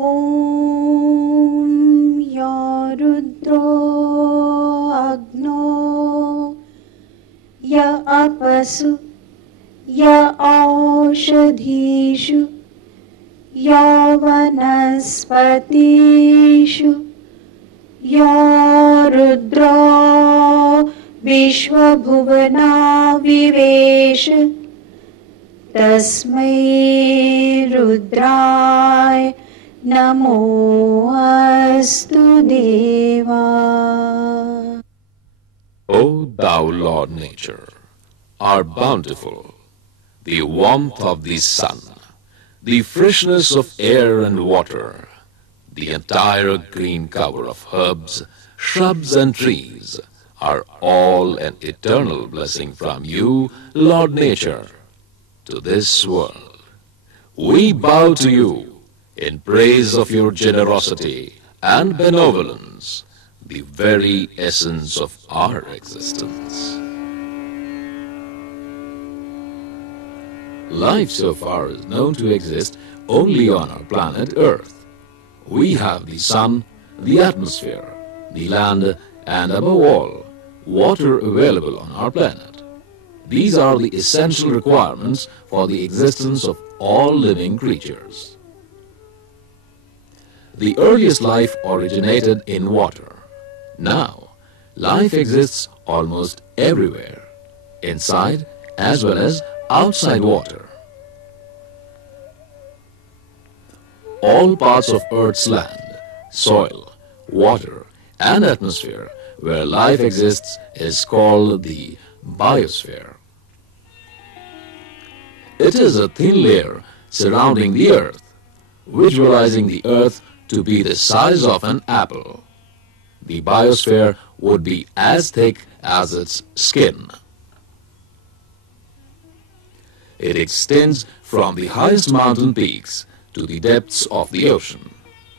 ॐ या रुद्रो अग्नो य अपसु य औषधीषु या वनस्पतिषु या रुद्रो विश्वभुवना विवेश तस्मै रुद्राय नमो अस्तु देवा. O thou Lord Nature, art bountiful, the warmth of the sun, the freshness of air and water, the entire green cover of herbs, shrubs and trees are all an eternal blessing from you, Lord Nature, to this world. We bow to you in praise of your generosity and benevolence, the very essence of our existence. Life so far is known to exist only on our planet Earth. We have the sun, the atmosphere, the land, and above all, water available on our planet. These are the essential requirements for the existence of all living creatures. The earliest life originated in water. Now, life exists almost everywhere, inside as well as outside water. All parts of Earth's land, soil, water, and atmosphere where life exists is called the Biosphere. It is a thin layer surrounding the Earth, visualizing the Earth to be the size of an apple. The Biosphere would be as thick as its skin. It extends from the highest mountain peaks to the depths of the ocean.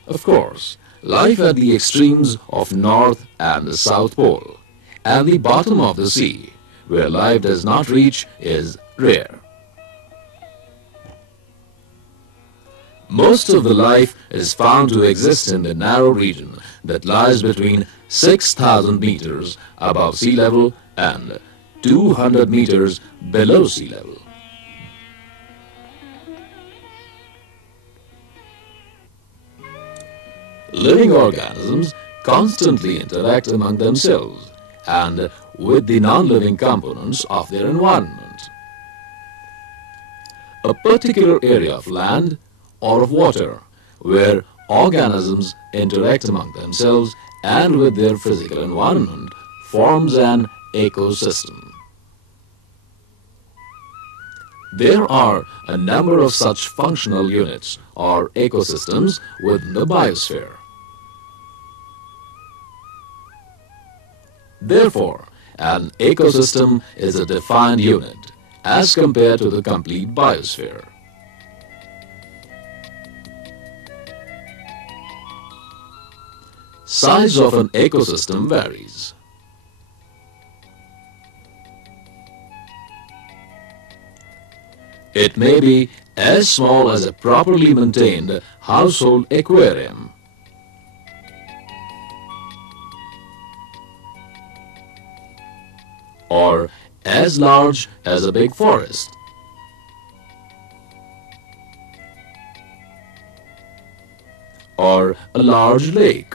Of course, life at the extremes of North and the South Pole and the bottom of the sea, where life does not reach, is rare. Most of the life is found to exist in the narrow region that lies between 6,000 meters above sea level and 200 meters below sea level. Living organisms constantly interact among themselves and with the non-living components of their environment. A particular area of land or of water where organisms interact among themselves and with their physical environment forms an ecosystem. There are a number of such functional units or ecosystems within the biosphere. Therefore, an ecosystem is a defined unit as compared to the complete biosphere. Size of an ecosystem varies. It may be as small as a properly maintained household aquarium, or as large as a big forest, or a large lake,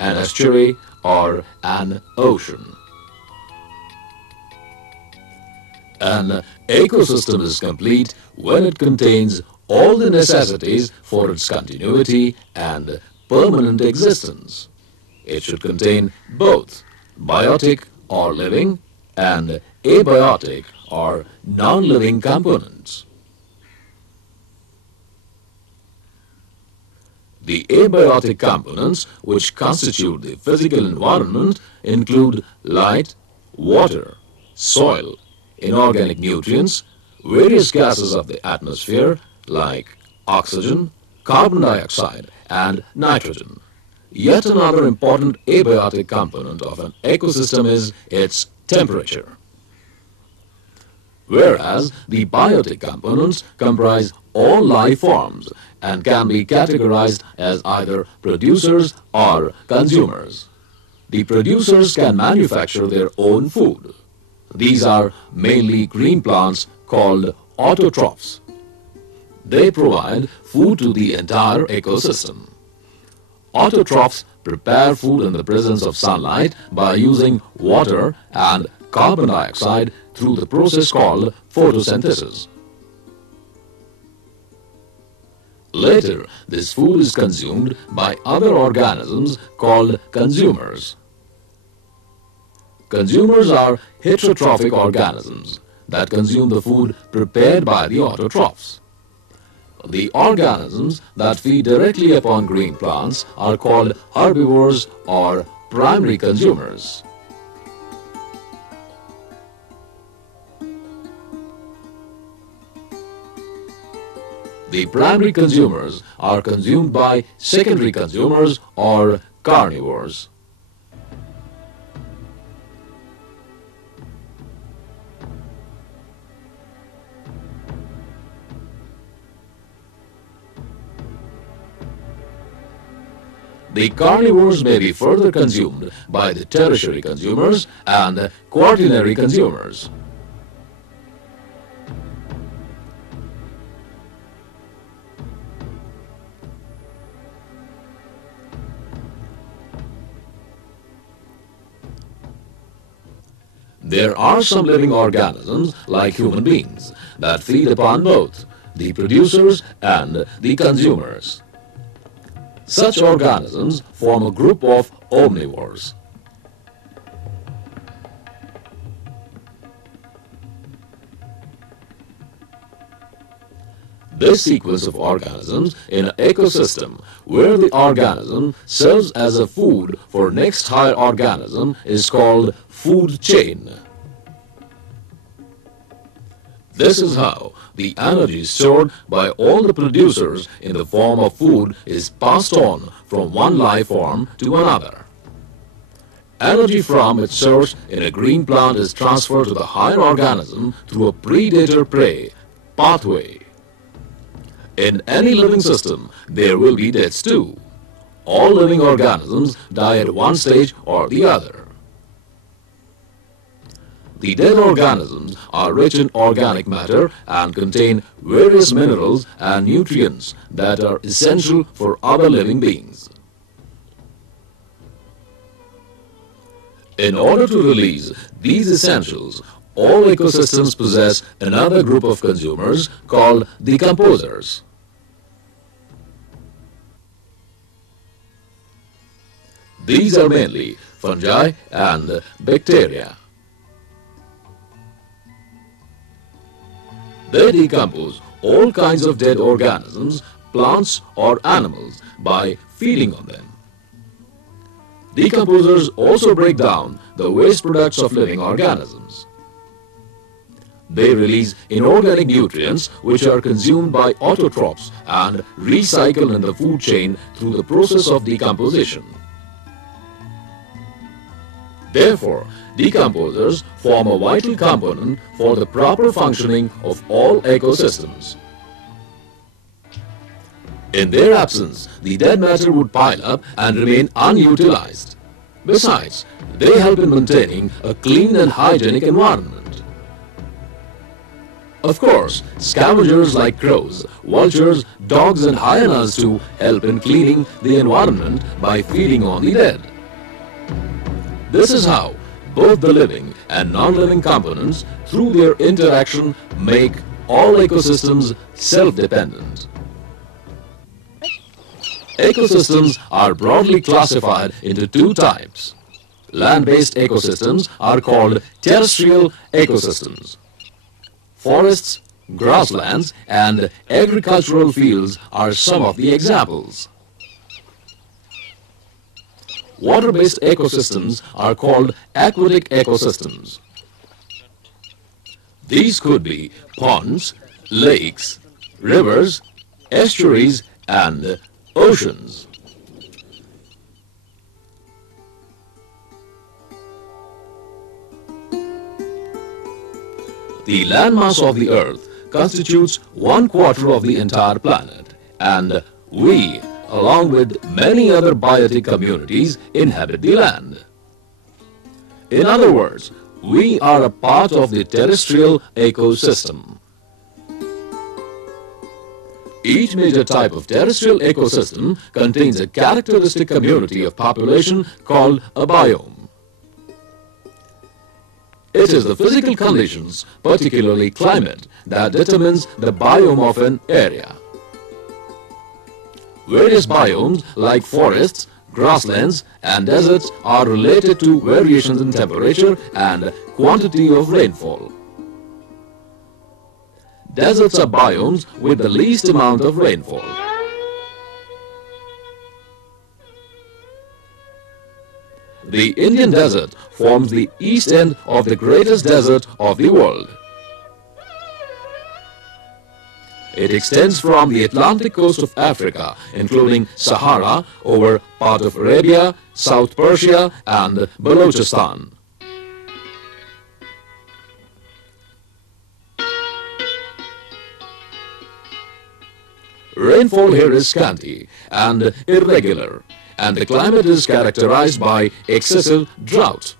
an estuary, or an ocean. An ecosystem is complete when it contains all the necessities for its continuity and permanent existence. It should contain both biotic or living and abiotic or non-living components. The abiotic components which constitute the physical environment include light, water, soil, inorganic nutrients, various gases of the atmosphere like oxygen, carbon dioxide, and nitrogen. Yet another important abiotic component of an ecosystem is its temperature. whereas the biotic components comprise all life forms and can be categorized as either producers or consumers. The producers can manufacture their own food. These are mainly green plants called autotrophs. They provide food to the entire ecosystem. Autotrophs prepare food in the presence of sunlight by using water and carbon dioxide through the process called photosynthesis. Later, this food is consumed by other organisms called consumers. Consumers are heterotrophic organisms that consume the food prepared by the autotrophs. The organisms that feed directly upon green plants are called herbivores or primary consumers. The primary consumers are consumed by secondary consumers or carnivores. The carnivores may be further consumed by the tertiary consumers and quaternary consumers. There are some living organisms, like human beings, that feed upon both the producers and the consumers. Such organisms form a group of omnivores. This sequence of organisms in an ecosystem where the organism serves as a food for next higher organism is called food chain. This is how the energy stored by all the producers in the form of food is passed on from one life form to another. Energy from its source in a green plant is transferred to the higher organism through a predator-prey pathway. In any living system, there will be deaths too. All living organisms die at one stage or the other. The dead organisms are rich in organic matter and contain various minerals and nutrients that are essential for other living beings. In order to release these essentials, all ecosystems possess another group of consumers called decomposers. These are mainly fungi and bacteria. They decompose all kinds of dead organisms, plants or animals by feeding on them. Decomposers also break down the waste products of living organisms. They release inorganic nutrients which are consumed by autotrophs and recycled in the food chain through the process of decomposition. Therefore, decomposers form a vital component for the proper functioning of all ecosystems. In their absence, the dead matter would pile up and remain unutilized. Besides, they help in maintaining a clean and hygienic environment. Of course, scavengers like crows, vultures, dogs and hyenas too help in cleaning the environment by feeding on the dead. This is how both the living and non-living components, through their interaction, make all ecosystems self-dependent. Ecosystems are broadly classified into two types. Land-based ecosystems are called terrestrial ecosystems. Forests, grasslands, and agricultural fields are some of the examples. Water-based ecosystems are called aquatic ecosystems. These could be ponds, lakes, rivers, estuaries, and oceans. The landmass of the Earth constitutes 1/4 of the entire planet, and we, along with many other biotic communities, inhabit the land. In other words, we are a part of the terrestrial ecosystem. Each major type of terrestrial ecosystem contains a characteristic community of population called a biome. It is the physical conditions, particularly climate, that determines the biome of an area. Various biomes like forests, grasslands and deserts are related to variations in temperature and quantity of rainfall. Deserts are biomes with the least amount of rainfall. The Indian desert forms the east end of the greatest desert of the world. It extends from the Atlantic coast of Africa, including Sahara, over part of Arabia, South Persia and Balochistan. Rainfall here is scanty and irregular, and the climate is characterized by excessive drought.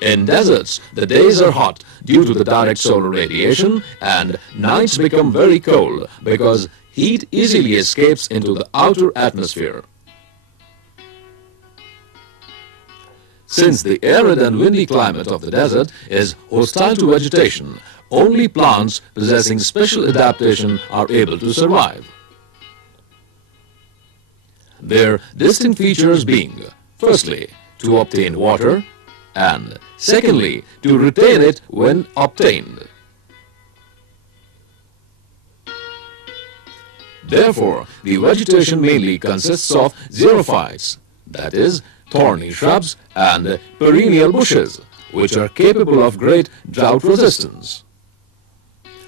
In deserts, the days are hot due to the direct solar radiation, and nights become very cold because heat easily escapes into the outer atmosphere. Since the arid and windy climate of the desert is hostile to vegetation, only plants possessing special adaptation are able to survive. Their distinct features being, firstly, to obtain water, and secondly, to retain it when obtained. Therefore, the vegetation mainly consists of xerophytes, that is, thorny shrubs and perennial bushes, which are capable of great drought resistance.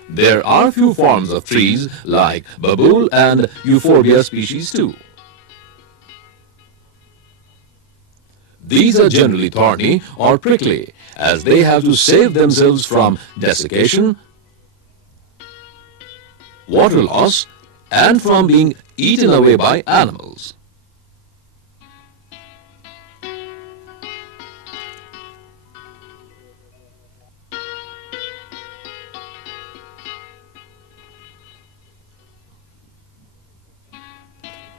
There are few forms of trees like babool and euphorbia species too. These are generally thorny or prickly, as they have to save themselves from desiccation, water loss, and from being eaten away by animals.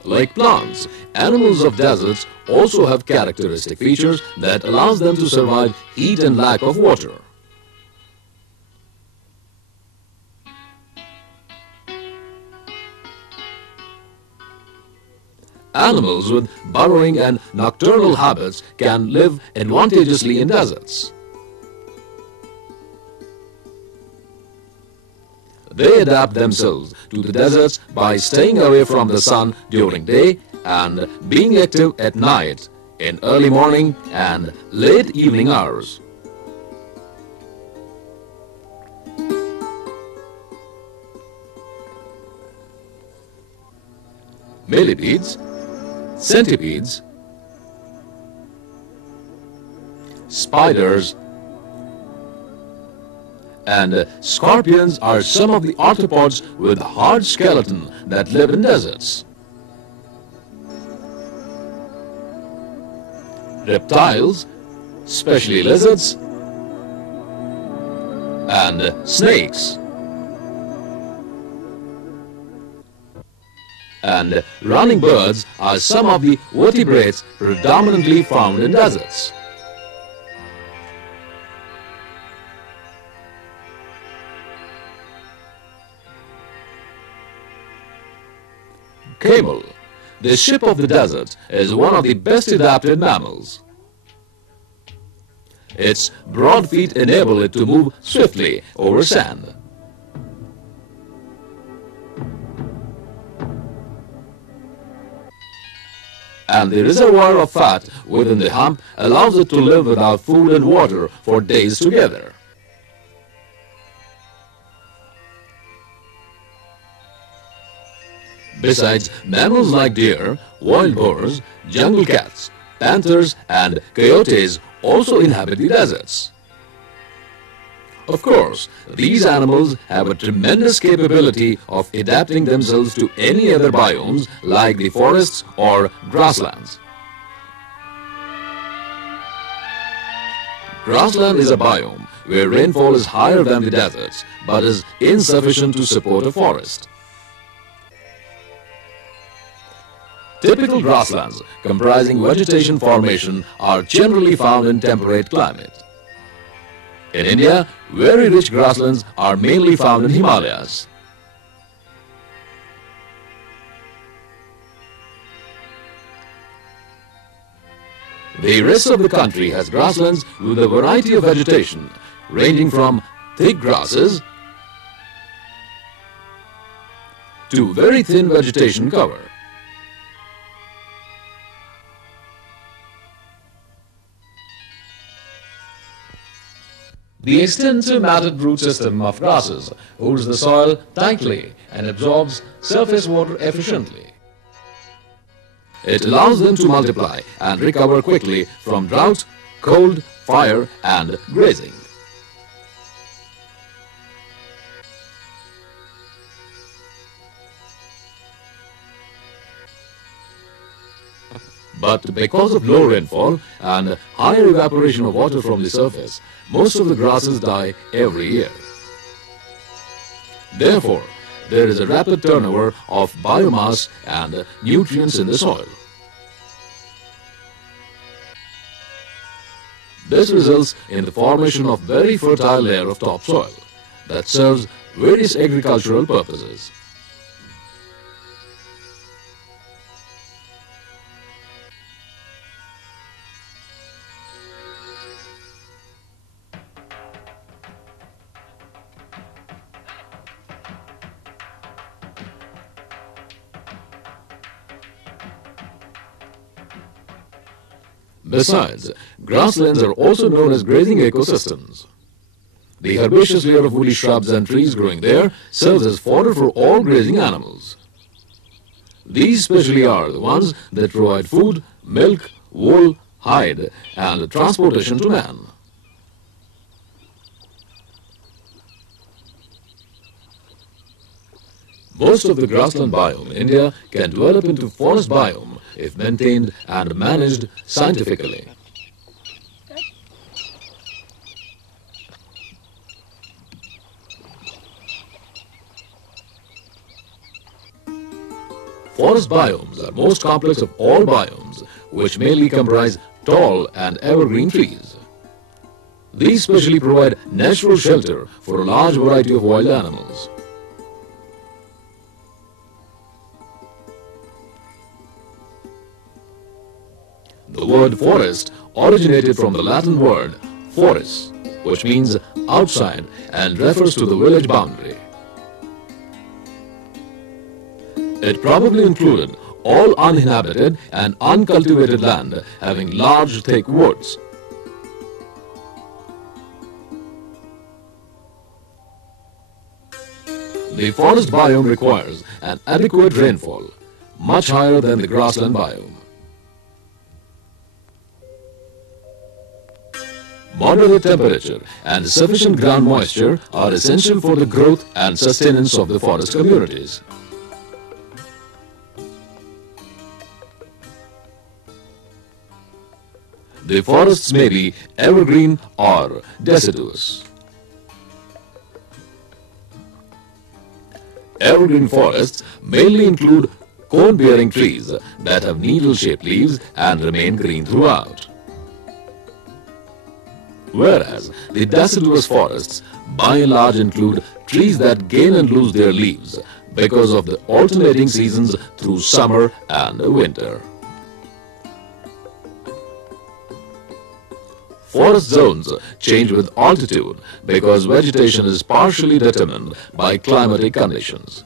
Like plants, animals of deserts also have characteristic features that allows them to survive heat and lack of water. Animals with burrowing and nocturnal habits can live advantageously in deserts. They adapt themselves to the deserts by staying away from the sun during day and being active at night, in early morning and late evening hours. Millipedes, centipedes, spiders, and scorpions are some of the arthropods with hard skeleton that live in deserts. Reptiles, especially lizards, and snakes, and running birds are some of the vertebrates predominantly found in deserts. Camel, the ship of the desert, is one of the best adapted mammals. Its broad feet enable it to move swiftly over sand. And the reservoir of fat within the hump allows it to live without food and water for days together. Besides mammals like deer, wild boars, jungle cats, panthers and coyotes also inhabit the deserts. Of course, these animals have a tremendous capability of adapting themselves to any other biomes like the forests or grasslands. Grassland is a biome where rainfall is higher than the deserts but is insufficient to support a forest. Typical grasslands comprising vegetation formation are generally found in temperate climate. In India, very rich grasslands are mainly found in Himalayas. The rest of the country has grasslands with a variety of vegetation, ranging from thick grasses to very thin vegetation cover. The extensive matted root system of grasses holds the soil tightly and absorbs surface water efficiently. It allows them to multiply and recover quickly from drought, cold, fire, and grazing. But because of low rainfall and higher evaporation of water from the surface, most of the grasses die every year. Therefore, there is a rapid turnover of biomass and nutrients in the soil. This results in the formation of very fertile layer of topsoil that serves various agricultural purposes. Besides, grasslands are also known as grazing ecosystems. The herbaceous layer of woody shrubs and trees growing there serves as fodder for all grazing animals. These especially are the ones that provide food, milk, wool, hide, and transportation to man. Most of the grassland biome in India can develop into forest biome if maintained and managed scientifically. Forest biomes are most complex of all biomes, which mainly comprise tall and evergreen trees. These specially provide natural shelter for a large variety of wild animals. The word forest originated from the Latin word foris, which means outside and refers to the village boundary. It probably included all uninhabited and uncultivated land having large thick woods. The forest biome requires an adequate rainfall, much higher than the grassland biome. Moderate temperature and sufficient ground moisture are essential for the growth and sustenance of the forest communities. The forests may be evergreen or deciduous. Evergreen forests mainly include cone-bearing trees that have needle-shaped leaves and remain green throughout. Whereas the deciduous forests by and large include trees that gain and lose their leaves because of the alternating seasons through summer and winter. Forest zones change with altitude because vegetation is partially determined by climatic conditions.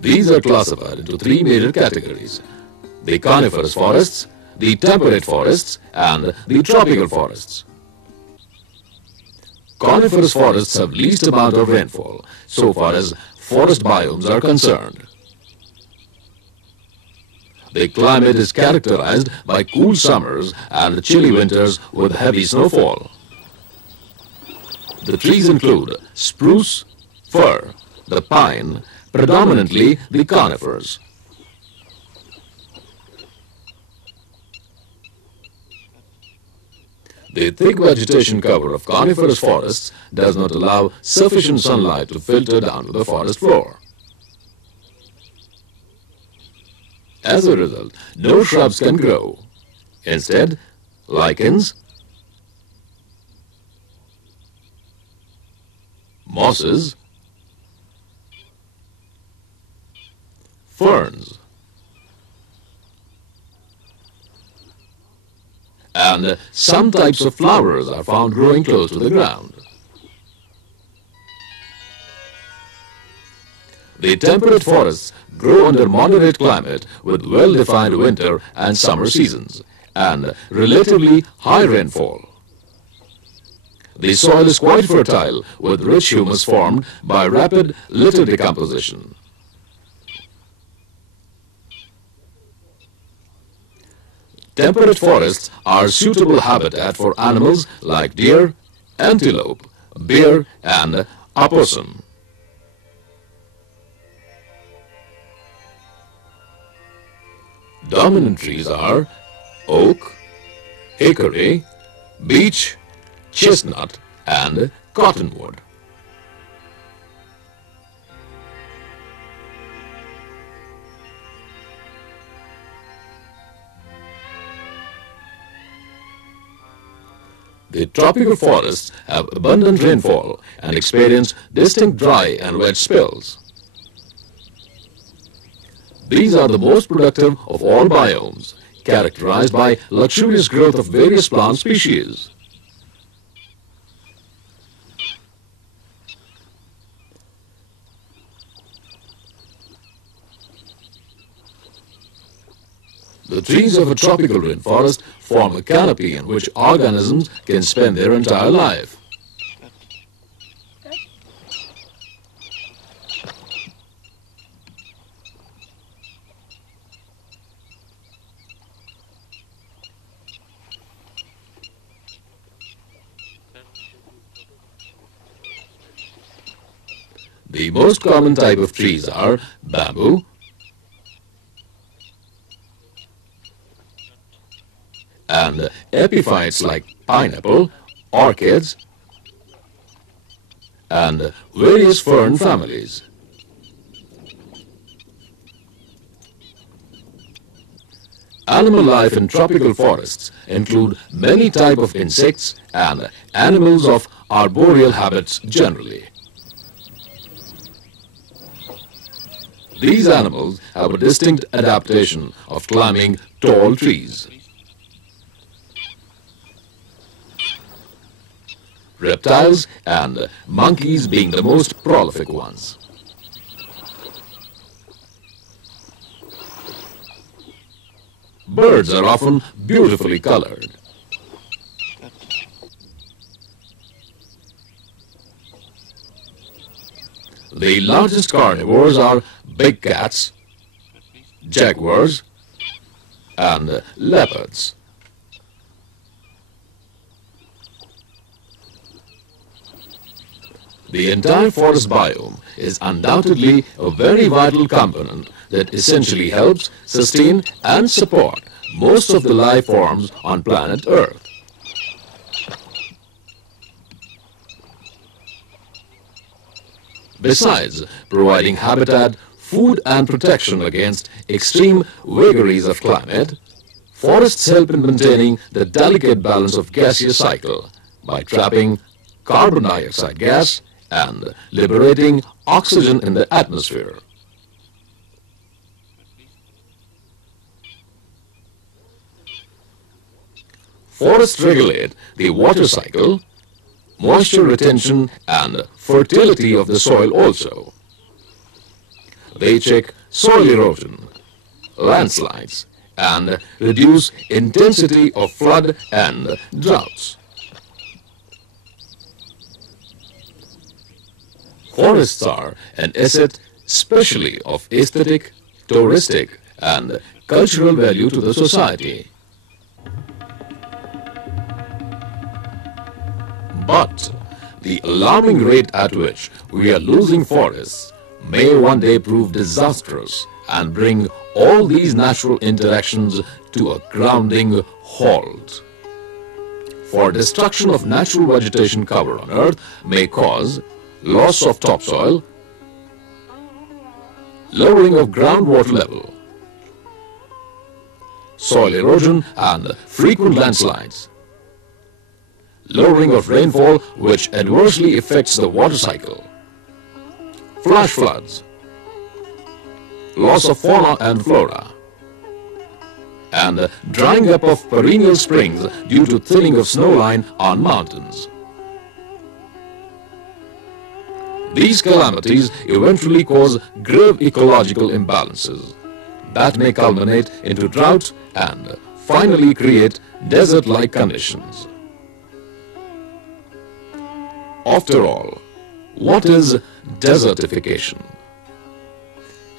These are classified into three major categories: the coniferous forests, the temperate forests, and the tropical forests. Coniferous forests have least amount of rainfall so far as forest biomes are concerned. The climate is characterized by cool summers and chilly winters with heavy snowfall. The trees include spruce, fir, the pine, predominantly the conifers. The thick vegetation cover of coniferous forests does not allow sufficient sunlight to filter down to the forest floor. As a result, no shrubs can grow. Instead, lichens, mosses, ferns, and some types of flowers are found growing close to the ground. The temperate forests grow under moderate climate with well-defined winter and summer seasons and relatively high rainfall. The soil is quite fertile with rich humus formed by rapid litter decomposition. Temperate forests are suitable habitat for animals like deer, antelope, bear, and opossum. Dominant trees are oak, hickory, beech, chestnut, and cottonwood. The tropical forests have abundant rainfall and experience distinct dry and wet spells. These are the most productive of all biomes, characterized by luxurious growth of various plant species. The trees of a tropical rainforest form a canopy in which organisms can spend their entire life. The most common type of trees are bamboo, and epiphytes like pineapple, orchids, and various fern families. Animal life in tropical forests include many types of insects and animals of arboreal habits generally. These animals have a distinct adaptation of climbing tall trees. Reptiles and monkeys being the most prolific ones. Birds are often beautifully colored. The largest carnivores are big cats, jaguars, and leopards. The entire forest biome is undoubtedly a very vital component that essentially helps sustain and support most of the life forms on planet Earth. Besides providing habitat, food and protection against extreme vagaries of climate, forests help in maintaining the delicate balance of gaseous cycle by trapping carbon dioxide gas and liberating oxygen in the atmosphere. Forests regulate the water cycle, moisture retention and fertility of the soil also. They check soil erosion, landslides, and reduce intensity of flood and droughts. Forests are an asset especially of aesthetic, touristic, and cultural value to the society. But the alarming rate at which we are losing forests may one day prove disastrous and bring all these natural interactions to a grounding halt. For destruction of natural vegetation cover on Earth may cause loss of topsoil, lowering of groundwater level, soil erosion and frequent landslides, lowering of rainfall which adversely affects the water cycle, flash floods, loss of fauna and flora, and drying up of perennial springs due to thinning of snowline on mountains. These calamities eventually cause grave ecological imbalances that may culminate into drought and finally create desert-like conditions. After all, what is desertification?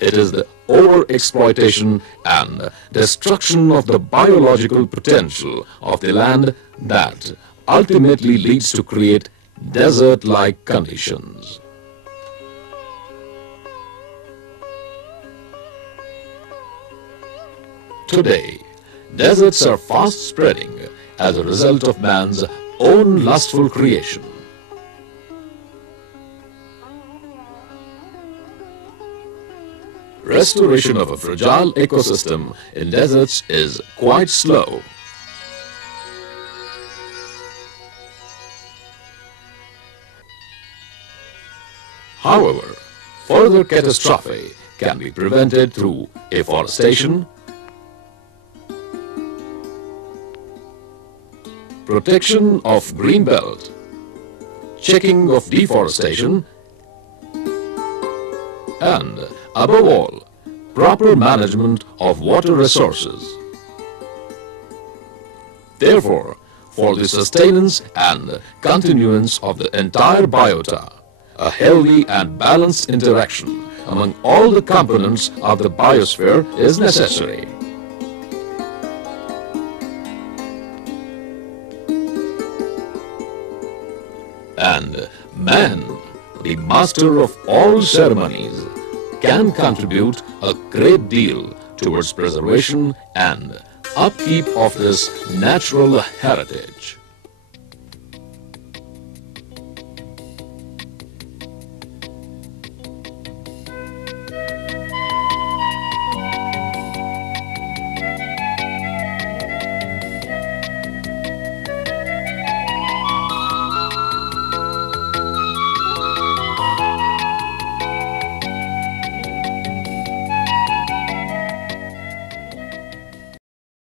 It is the overexploitation and destruction of the biological potential of the land that ultimately leads to create desert-like conditions. Today, deserts are fast spreading as a result of man's own lustful creation. Restoration of a fragile ecosystem in deserts is quite slow. However, further catastrophe can be prevented through afforestation, protection of green belt, checking of deforestation, and above all, proper management of water resources. Therefore, for the sustenance and continuance of the entire biota, a healthy and balanced interaction among all the components of the biosphere is necessary. And man, the master of all ceremonies, can contribute a great deal towards preservation and upkeep of this natural heritage.